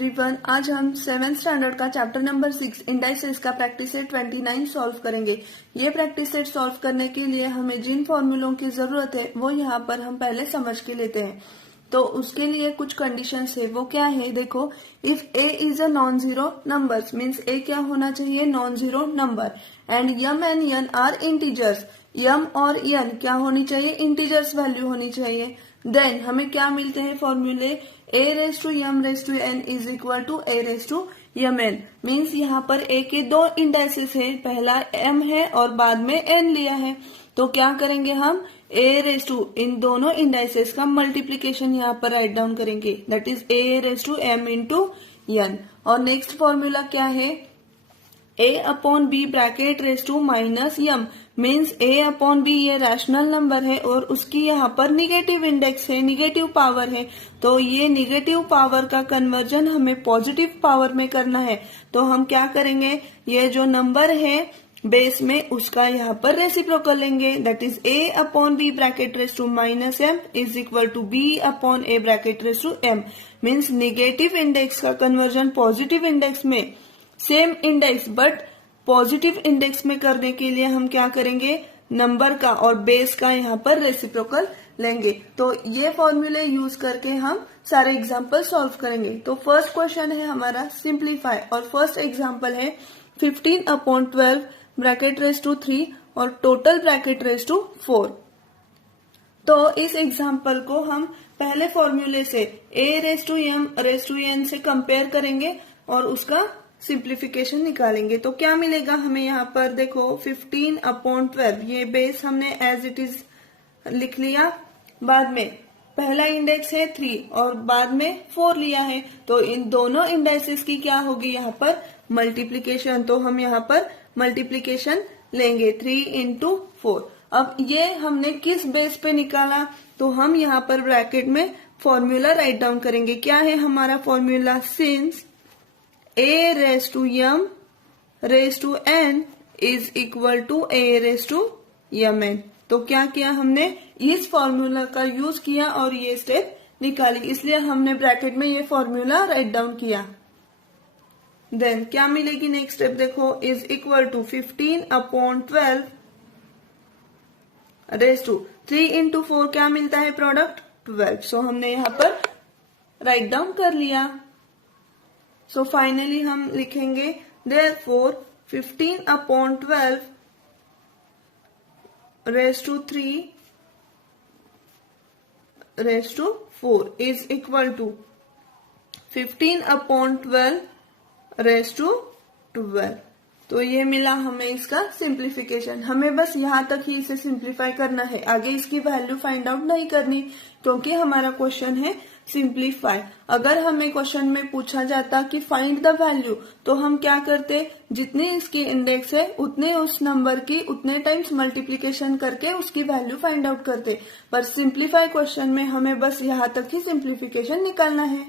Everyone, आज हम 7th standard का चैप्टर नंबर 6 इंडाइसेस का प्रैक्टिस सेट 29 सॉल्व करेंगे। ये प्रैक्टिस सेट सॉल्व करने के लिए हमें जिन फॉर्मूलों की जरूरत है वो यहाँ पर हम पहले समझ के लेते हैं। तो उसके लिए कुछ कंडीशंस है, वो क्या है देखो। If a is a non zero number means a क्या होना चाहिए, non zero number, and m and n are integers, m और n क्या होनी चाहिए, इंटीजर्स वैल्यू होनी चाहिए। देन हमें क्या मिलते हैं फॉर्मूले, a raise to m raise to n is equal to a raise to m n। Means यहाँ पर a के दो इंडाइसेस है, पहला m है और बाद में n लिया है। तो क्या करेंगे हम, a रेस टू इन दोनों इंडाइसेस का मल्टीप्लीकेशन यहाँ पर राइट डाउन करेंगे, that is a raise to m into n। और नेक्स्ट फॉर्मूला क्या है, a upon b bracket raise to minus m। Means a upon b ये रैशनल नंबर है और उसकी यहाँ पर निगेटिव इंडेक्स है, निगेटिव पावर है। तो ये निगेटिव पावर का कन्वर्जन हमें पॉजिटिव पावर में करना है। तो हम क्या करेंगे, ये जो नंबर है बेस में उसका यहाँ पर रेसिप्रोकल लेंगे, that is a upon b bracket raise to minus m is equal to b upon a bracket raise to m। Means negative index का कन्वर्जन पॉजिटिव इंडेक्स में, same index but positive index में करने के लिए हम क्या करेंगे, number का और बेस का यहाँ पर रेसिप्रोकल लेंगे। तो ये फॉर्मूले यूज करके हम सारे एग्जाम्पल सॉल्व करेंगे। तो फर्स्ट क्वेश्चन है हमारा सिंप्लीफाई, और फर्स्ट एग्जाम्पल है 15 अपॉन 12 ब्रैकेट रेस टू 3 और टोटल ब्रैकेट रेस टू 4। तो इस एग्जाम्पल को हम पहले फॉर्मूले से a raise to m raise to n से कंपेयर करेंगे और उसका सिंप्लीफिकेशन निकालेंगे। तो क्या मिलेगा हमें यहाँ पर देखो, 15 अपॉन 12 ये बेस हमने एज इट इज लिख लिया, बाद में पहला इंडेक्स है 3 और बाद में 4 लिया है। तो इन दोनों इंडेक्सेस की क्या होगी यहाँ पर मल्टीप्लीकेशन। तो हम यहाँ पर मल्टीप्लीकेशन लेंगे 3 इंटू 4। अब ये हमने किस बेस पे निकाला, तो हम यहाँ पर ब्रैकेट में फॉर्मूला राइट डाउन करेंगे। क्या है हमारा formula, since a raise to m raise to n is equal to a raise to mn। तो क्या किया हमने, इस फॉर्मूला का यूज किया और ये स्टेप निकाली, इसलिए हमने ब्रैकेट में ये फॉर्मूला राइट डाउन किया। देन क्या मिलेगी नेक्स्ट स्टेप देखो, is equal to 15 upon 12 raise to 3 into 4 क्या मिलता है प्रोडक्ट 12। सो हमने यहाँ पर राइट डाउन कर लिया। सो फाइनली हम लिखेंगे therefore 15 upon 12 raise to 3 raise to 4 is equal to 15 upon 12 raise to 12। तो ये मिला हमें इसका सिंप्लीफिकेशन। हमें बस यहाँ तक ही इसे सिंप्लीफाई करना है, आगे इसकी वैल्यू फाइंड आउट नहीं करनी, क्योंकि हमारा क्वेश्चन है सिंप्लीफाई। अगर हमें क्वेश्चन में पूछा जाता कि फाइंड द वैल्यू, तो हम क्या करते, जितनी इसकी इंडेक्स है उतने उस नंबर की उतने टाइम्स मल्टीप्लीकेशन करके उसकी वैल्यू फाइंड आउट करते। पर सिंप्लीफाई क्वेश्चन में हमें बस यहाँ तक ही सिंप्लीफिकेशन निकालना है।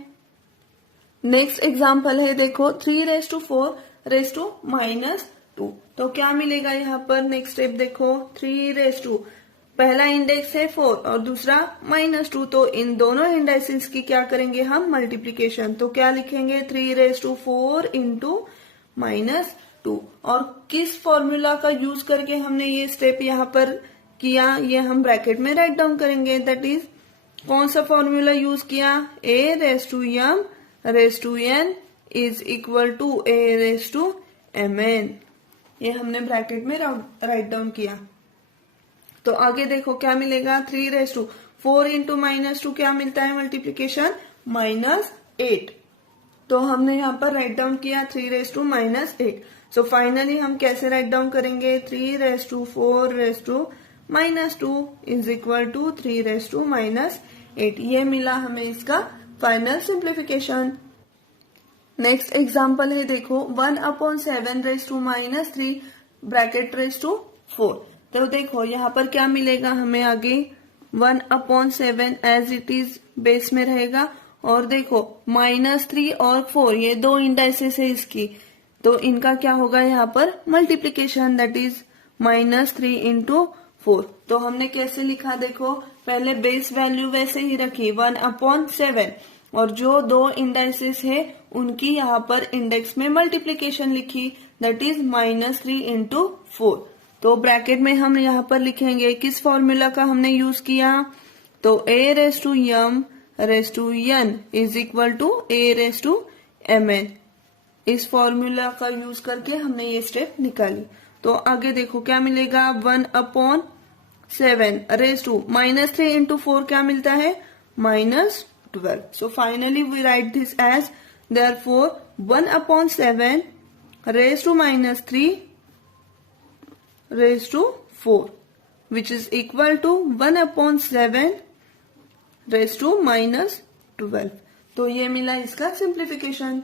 नेक्स्ट एग्जाम्पल है देखो, 3 raise to 4 raise to minus 2। तो क्या मिलेगा यहाँ पर, नेक्स्ट स्टेप देखो, 3 रेस टू पहला इंडेक्स है 4 और दूसरा -2। तो इन दोनों इंडेक्सेस की क्या करेंगे हम, मल्टीप्लीकेशन। तो क्या लिखेंगे, 3 रेस टू 4 इंटू -2। और किस फॉर्मूला का यूज करके हमने ये स्टेप यहाँ पर किया, ये हम ब्रैकेट में राइट डाउन करेंगे। दैट इज कौन सा फॉर्मूला यूज किया, a raise to m raise to n is equal to a raise to mn। ये हमने ब्रैकेट में राइट डाउन किया। तो आगे देखो क्या मिलेगा, 3 रेस टू 4 इंटू -2 क्या मिलता है मल्टीप्लीकेशन, -8। तो हमने यहाँ पर राइट डाउन किया 3 रेस टू -8। सो फाइनली हम कैसे राइट डाउन करेंगे, 3 raise to 4 raise to -2 is equal to 3 raise to -8। ये मिला हमें इसका फाइनल सिंप्लीफिकेशन। नेक्स्ट एग्जाम्पल है देखो, 1 upon 7 raise to -3 bracket raise to 4। तो देखो यहाँ पर क्या मिलेगा हमें, आगे 1 upon 7 as it is base में रहेगा, और देखो -3 और 4 ये दो इंडाइसेस है इसकी, तो इनका क्या होगा यहाँ पर मल्टीप्लीकेशन, दैट इज -3 इंटू 4। तो हमने कैसे लिखा देखो, पहले बेस वैल्यू वैसे ही रखी 1 अपॉन 7 और जो दो इंडाइसेस है उनकी यहाँ पर इंडेक्स में मल्टीप्लीकेशन लिखी, दैट इज -3 इंटू 4। तो ब्रैकेट में हम यहाँ पर लिखेंगे किस फॉर्मूला का हमने यूज किया, तो a⁻m⁴n is equal to a⁻mn। इस फॉर्मूला का यूज करके हमने ये स्टेप निकाली। तो आगे देखो क्या मिलेगा, 1/7 रेज टू -3 इंटू 4 क्या मिलता है, -12। So finally we write this as therefore 1/7 raised to -3 raised to 4 which is equal to 1/7 raised to -12। तो ये मिला इसका सिंप्लीफिकेशन।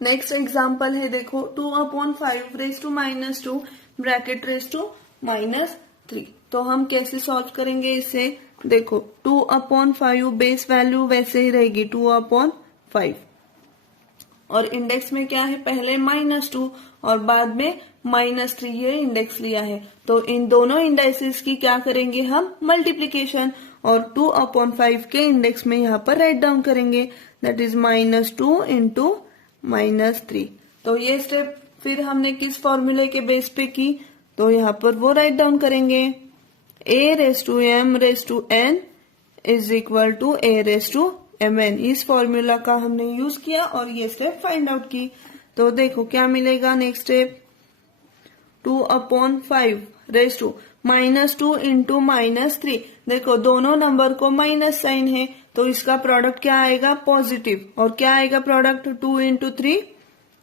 नेक्स्ट एग्जाम्पल है देखो 2/5 raise to -2 bracket raise to -3। तो हम कैसे सॉल्व करेंगे इसे, देखो 2/5 बेस वैल्यू वैसे ही रहेगी 2/5 और इंडेक्स में क्या है, पहले -2 और बाद में -3 ये इंडेक्स लिया है। तो इन दोनों इंडाइसेस की क्या करेंगे हम, मल्टीप्लीकेशन, और 2/5 के इंडेक्स में यहाँ पर राइट डाउन करेंगे, दैट इज -2 इंटू -3। तो ये स्टेप फिर हमने किस फॉर्मूले के बेस पे की, तो यहाँ पर वो राइट डाउन करेंगे, a⁻m⁴n is equal to a⁻mn। इस फॉर्मूला का हमने यूज किया और ये स्टेप फाइंड आउट की। तो देखो क्या मिलेगा, next step 2/5 raise to -2 into -3। देखो दोनों नंबर को माइनस साइन है तो इसका प्रोडक्ट क्या आएगा, पॉजिटिव, और क्या आएगा प्रोडक्ट, 2 इंटू 3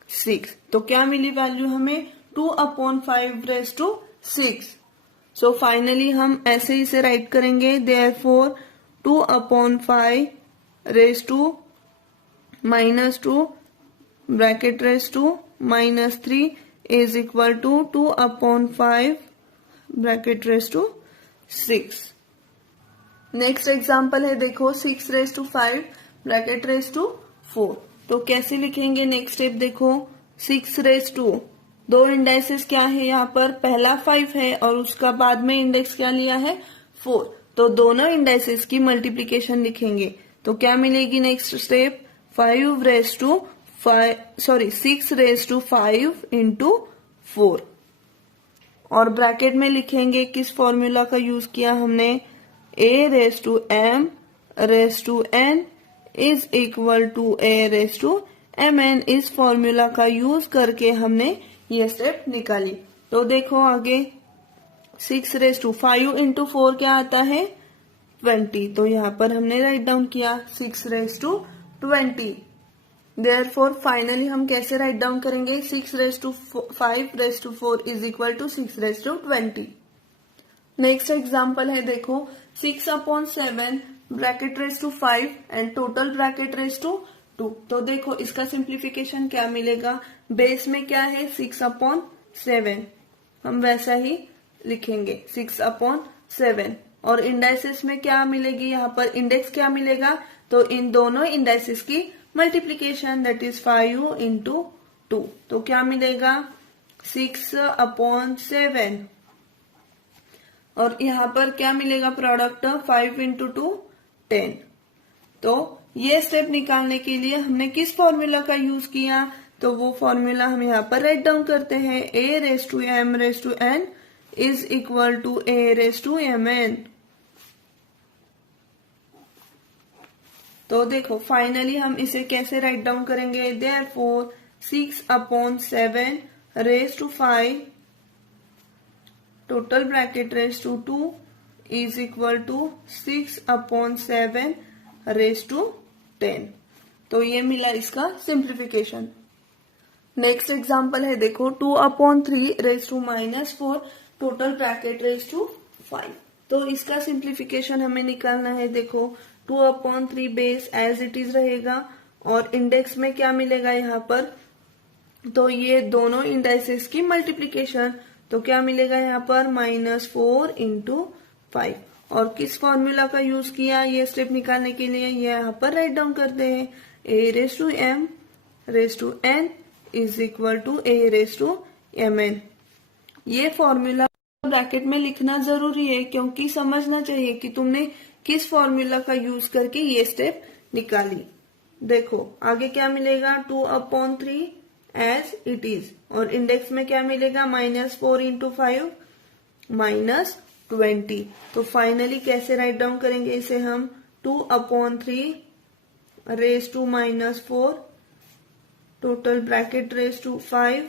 6। तो क्या मिली वैल्यू हमें, 2/5 रेज टू 6। सो फाइनली हम ऐसे इसे राइट करेंगे, therefore 2/5 raise to -2 bracket raise to -3 is equal to 2/5 bracket raise to 6। Next example है देखो 6 raise to 5 bracket raise to 4। तो कैसे लिखेंगे, नेक्स्ट स्टेप देखो 6 रेज टू, दो इंडेक्सेस क्या है यहाँ पर, पहला 5 है और उसका बाद में इंडेक्स क्या लिया है 4। तो दोनों इंडेक्सेस की मल्टीप्लीकेशन लिखेंगे। तो क्या मिलेगी next step, 6 raise to 5 into 4, और ब्रैकेट में लिखेंगे किस फॉर्मूला का यूज किया हमने, a⁻m⁴n is equal to a⁻mn। इस फॉर्मूला का यूज करके हमने ये स्टेप निकाली। तो देखो आगे 6 रेज टू 5 इंटू 4 क्या आता है, 20। तो यहाँ पर हमने राइट डाउन किया 6 रेज टू 20। देयरफॉर फाइनली हम कैसे राइट डाउन करेंगे, 6 raise to 5 raise to 4 is equal to 6 raise to 20। Next example है देखो 6/7 bracket raise to 5 and total bracket raise to 2। तो देखो इसका सिंप्लीफिकेशन क्या मिलेगा, बेस में क्या है 6/7, हम वैसा ही लिखेंगे 6/7, और इंडाइसेस में क्या मिलेगी, यहाँ पर इंडेक्स क्या मिलेगा, तो इन दोनों इंडाइसेस की मल्टीप्लीकेशन, दैट इज 5 इंटू 2। तो क्या मिलेगा 6/7, और यहाँ पर क्या मिलेगा प्रोडक्ट, 5 इंटू 2 10। तो ये स्टेप निकालने के लिए हमने किस फॉर्मूला का यूज किया, तो वो फॉर्मूला हम यहाँ पर राइट डाउन करते हैं, a⁻m⁴n is equal to a⁻mn। तो देखो फाइनली हम इसे कैसे राइट डाउन करेंगे, therefore 6/7 raise to 5 total bracket raise to 2 is equal to 6/7 raise to 10। तो ये मिला इसका सिंप्लीफिकेशन। नेक्स्ट एग्जाम्पल है देखो 2/3 raise to -4 total bracket raise to 5। तो इसका सिंप्लीफिकेशन हमें निकालना है। देखो 2/3 बेस एज इट इज रहेगा और इंडेक्स में क्या मिलेगा यहाँ पर, तो ये दोनों इंडेक्सेस की मल्टीप्लीकेशन। तो क्या मिलेगा यहाँ पर -4 इंटू 5, और किस फॉर्मूला का यूज किया ये स्टेप निकालने के लिए, ये यहाँ पर राइट डाउन करते हैं, a⁻m⁴n is equal to a⁻mn। ये फॉर्मूला ब्रैकेट में लिखना जरूरी है क्योंकि समझना चाहिए कि तुमने किस फॉर्मूला का यूज करके ये स्टेप निकाली। देखो आगे क्या मिलेगा, 2/3 एज इट इज, और इंडेक्स में क्या मिलेगा, -4 इंटू 5 -20। तो फाइनली कैसे राइट डाउन करेंगे इसे हम, 2/3 raise to -4 total bracket raise to 5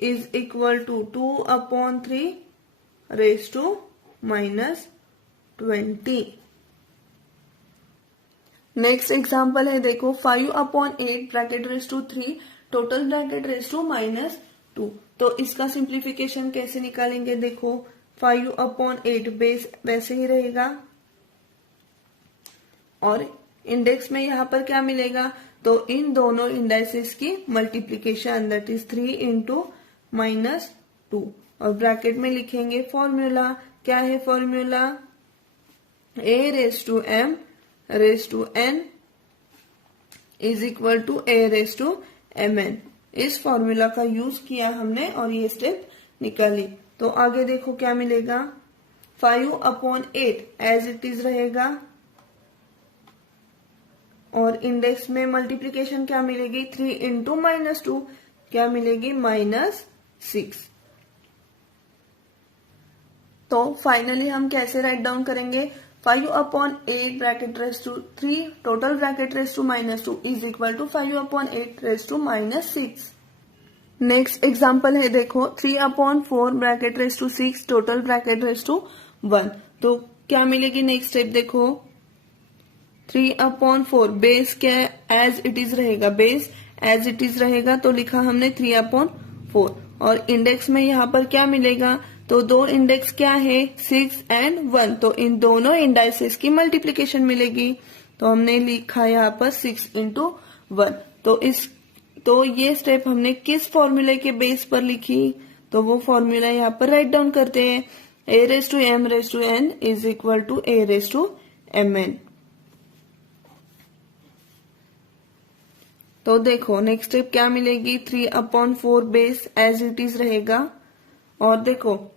is equal to 2/3 raise to -20। Next example है, देखो 5/8 bracket raise to 3 total bracket raise to -2। तो इसका सिंप्लीफिकेशन कैसे निकालेंगे, देखो 5/8 बेस वैसे ही रहेगा और इंडेक्स में यहाँ पर क्या मिलेगा, तो इन दोनों इंडाइसेस की मल्टीप्लीकेशन दैट इज 3 इंटू -2, और ब्रैकेट में लिखेंगे फॉर्मूला। क्या है formula, a raise to m raise to n is equal to a raise to mn। इस फॉर्मूला का यूज किया हमने और ये स्टेप निकाली। तो आगे देखो क्या मिलेगा, 5/8 एज इट इज रहेगा और इंडेक्स में मल्टीप्लीकेशन क्या मिलेगी, 3 इंटू -2 क्या मिलेगी, -6। तो फाइनली हम कैसे राइट डाउन करेंगे, 5/8 bracket raise to 3 total bracket raise to -2 is equal to 5/8 raise to -6। Next example है, देखो 3/4 bracket raise to 6 total bracket raise to 1। तो क्या मिलेगी नेक्स्ट स्टेप, देखो 3/4 बेस क्या एज इट इज रहेगा, बेस एज इट इज रहेगा तो लिखा हमने 3/4 और इंडेक्स में यहाँ पर क्या मिलेगा, तो दो इंडेक्स क्या है, 6 एंड 1, तो इन दोनों इंडाइसेस की मल्टीप्लीकेशन मिलेगी। तो हमने लिखा यहाँ पर 6 इंटू 1। तो ये स्टेप हमने किस फॉर्मूले के बेस पर लिखी, तो वो फॉर्मूला यहाँ पर राइट डाउन करते हैं, a raise to m raise to n is equal to a raise to mn। तो देखो नेक्स्ट स्टेप क्या मिलेगी, 3/4 बेस एज इट इज रहेगा और देखो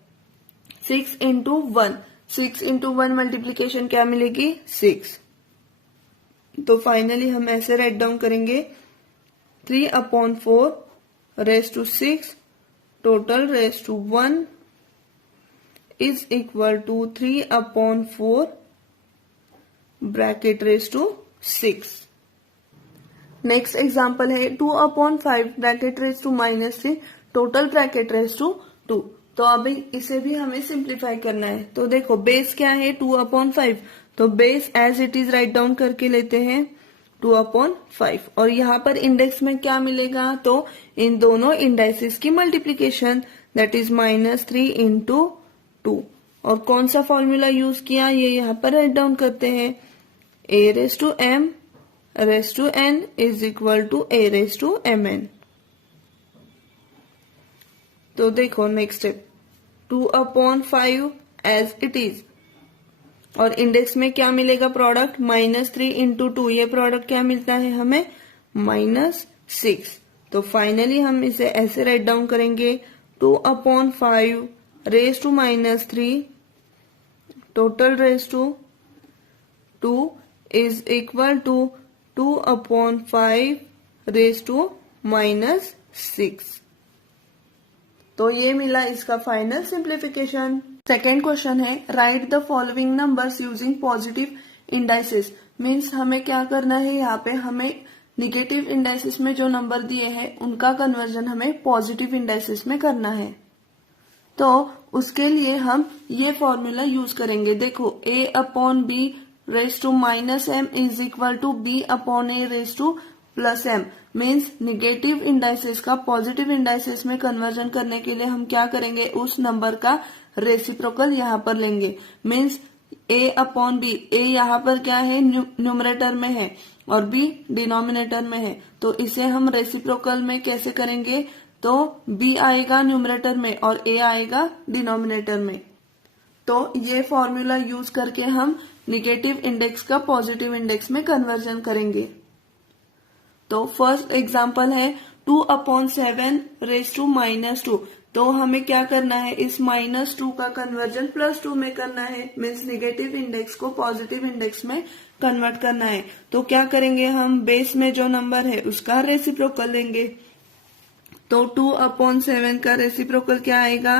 6 इंटू 1, 6 इंटू 1 मल्टीप्लीकेशन क्या मिलेगी, 6। तो फाइनली हम ऐसे राइट डाउन करेंगे, 3/4 raise to 6 total raise to 1 is equal to 3/4 bracket raise to 6। Next example है 2/5 bracket raise to -3 total bracket raise to 2। तो अभी इसे भी हमें सिंप्लीफाई करना है। तो देखो बेस क्या है, 2/5, तो base as it is write down करके लेते हैं 2/5 और यहाँ पर इंडेक्स में क्या मिलेगा, तो इन दोनों इंडाइसेस की मल्टीप्लीकेशन दैट इज -3 इंटू 2। और कौन सा फॉर्मूला यूज किया ये यहाँ पर राइट डाउन करते हैं, a raise to m raise to n is equal to a raise to mn। तो देखो next step, 2/5 as it is और इंडेक्स में क्या मिलेगा प्रोडक्ट, -3 इंटू 2, ये प्रोडक्ट क्या मिलता है हमें, -6। तो फाइनली हम इसे ऐसे राइट डाउन करेंगे, 2/5 raise to -3 total raise to 2 is equal to 2/5 raise to -6। तो ये मिला इसका फाइनल सिंप्लीफिकेशन। सेकेंड क्वेश्चन है, write the following numbers using positive indices. Means हमें क्या करना है, यहाँ पे हमें निगेटिव इंडाइसेस में जो नंबर दिए हैं उनका कन्वर्जन हमें पॉजिटिव इंडाइसेस में करना है। तो उसके लिए हम ये फॉर्मूला यूज करेंगे। देखो a/b raise to -m is equal to b/a raise to +m। Means negative indices का पॉजिटिव इंडाइसेस में कन्वर्जन करने के लिए हम क्या करेंगे, उस नंबर का रेसिप्रोकल यहाँ पर लेंगे। मीन्स a/b, a यहाँ पर क्या है, न्यूमरेटर में है और b डिनोमिनेटर में है, तो इसे हम रेसिप्रोकल में कैसे करेंगे, तो b आएगा न्यूमरेटर में और a आएगा डिनोमिनेटर में। तो ये फॉर्मूला यूज करके हम निगेटिव इंडेक्स का पॉजिटिव इंडेक्स में कन्वर्जन करेंगे। तो फर्स्ट एग्जाम्पल है 2/7 रेज टू -2। तो हमें क्या करना है, इस -2 का कन्वर्जन +2 में करना है, मीन्स नेगेटिव इंडेक्स को पॉजिटिव इंडेक्स में कन्वर्ट करना है। तो क्या करेंगे, हम बेस में जो नंबर है उसका रेसिप्रोकल लेंगे। तो 2/7 का रेसिप्रोकल क्या आएगा,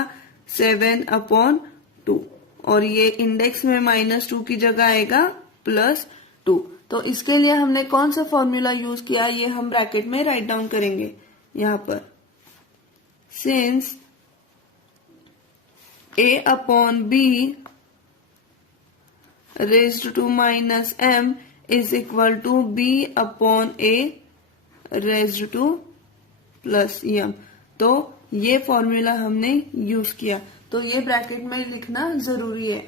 7/2, और ये इंडेक्स में -2 की जगह आएगा +2। तो इसके लिए हमने कौन सा फॉर्मूला यूज किया, ये हम ब्रैकेट में राइट डाउन करेंगे यहां पर। Since a/b raised to -m is equal to b/a raised to +m, तो ये फॉर्मूला हमने यूज किया, तो ये ब्रैकेट में लिखना जरूरी है।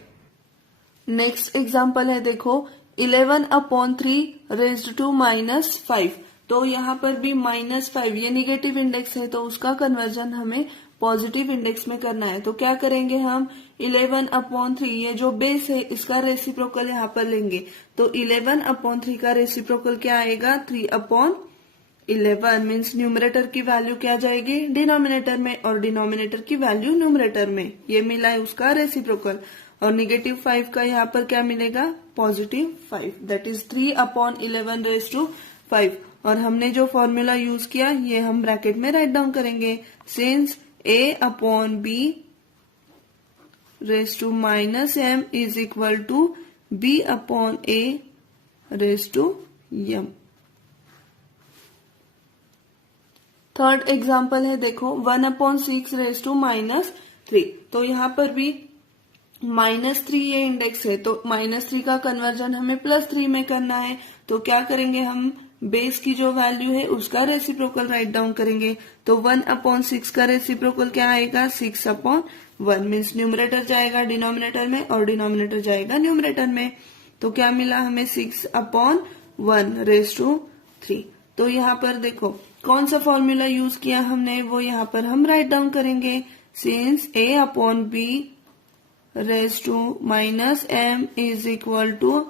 नेक्स्ट एग्जांपल है, देखो 11/3 रेज्ड टू -5, तो यहाँ पर भी -5 ये निगेटिव इंडेक्स है, तो उसका कन्वर्जन हमें पॉजिटिव इंडेक्स में करना है। तो क्या करेंगे हम, 11/3 ये जो बेस है इसका रेसिप्रोकल यहाँ पर लेंगे। तो 11/3 का रेसिप्रोकल क्या आएगा, 3/11, मीन्स न्यूमरेटर की वैल्यू क्या जाएगी डिनोमिनेटर में, और डिनोमिनेटर की वैल्यू न्यूमरेटर में, ये मिला है उसका रेसिप्रोकल। और -5 का यहाँ पर क्या मिलेगा, +5, दैट इज 3/11 रेज टू 5। और हमने जो फॉर्मूला यूज किया ये हम ब्रैकेट में राइट डाउन करेंगे। Since a/b raise to -m is equal to b/a raise to m। Third example है, देखो 1/6 रेज टू -3, तो यहाँ पर भी -3 ये इंडेक्स है, तो -3 का कन्वर्जन हमें +3 में करना है। तो क्या करेंगे, हम बेस की जो वैल्यू है उसका रेसिप्रोकल राइट डाउन करेंगे। तो 1/6 का रेसिप्रोकल क्या आएगा, 6/1, मीन्स न्यूमरेटर जाएगा डिनोमिनेटर में और डिनोमिनेटर जाएगा न्यूमरेटर में। तो क्या मिला हमें, 6/1 रेज टू 3। तो यहाँ पर देखो कौन सा फॉर्मूला यूज किया हमने, वो यहाँ पर हम राइट डाउन करेंगे। Since a/b raise to -m is equal to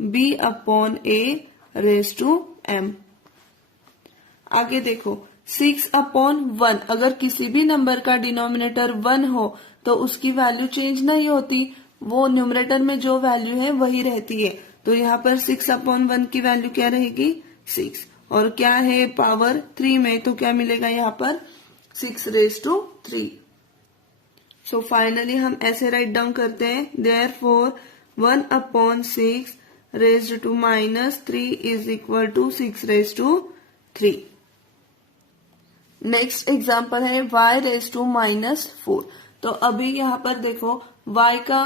b/a raise to m। आगे देखो 6/1, अगर किसी भी नंबर का डिनोमिनेटर 1 हो तो उसकी वैल्यू चेंज नहीं होती, वो न्यूमरेटर में जो वैल्यू है वही रहती है। तो यहाँ पर 6/1 की वैल्यू क्या रहेगी, 6, और क्या है पावर 3 में, तो क्या मिलेगा यहाँ पर 6 रेज टू 3। सो फाइनली हम ऐसे राइट डाउन करते हैं, therefore 1/6 raised to -3 is equal to 6 raise to 3। Next example है y रेज टू -4, तो अभी यहाँ पर देखो y का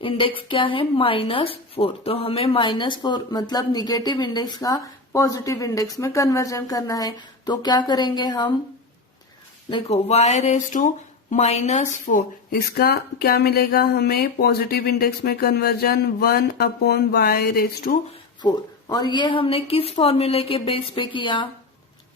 इंडेक्स क्या है, -4, तो हमें -4 मतलब निगेटिव इंडेक्स का पॉजिटिव इंडेक्स में कन्वर्जन करना है। तो क्या करेंगे हम, देखो y रेज टू -4, इसका क्या मिलेगा हमें, पॉजिटिव इंडेक्स में कन्वर्जन 1/y रेज टू 4, और ये हमने किस फॉर्मूले के बेस पे किया,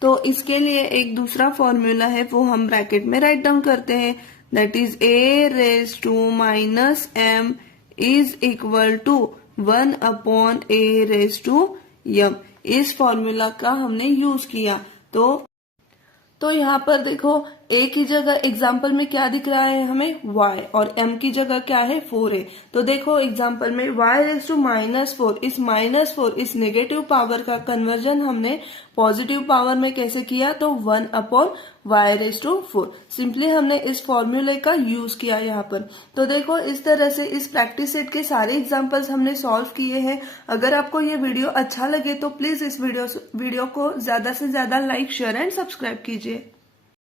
तो इसके लिए एक दूसरा फॉर्मूला है वो हम ब्रैकेट में राइट डाउन करते हैं, that is a raise to -m is equal to 1/a raise to m। इस फॉर्मूला का हमने यूज किया। तो यहाँ पर देखो a की जगह एग्जाम्पल में क्या दिख रहा है हमें, y, और m की जगह क्या है, 4 है। तो देखो एग्जाम्पल में y रेज टू -4, इस -4 इस नेगेटिव पावर का कन्वर्जन हमने पॉजिटिव पावर में कैसे किया, तो 1/y रेज टू 4, सिंपली हमने इस फॉर्मूले का यूज किया यहाँ पर। तो देखो इस तरह से इस प्रैक्टिस सेट के सारे एग्जाम्पल्स हमने सॉल्व किए हैं। अगर आपको ये वीडियो अच्छा लगे तो प्लीज इस वीडियो को ज्यादा से ज्यादा लाइक, शेयर एंड सब्सक्राइब कीजिए।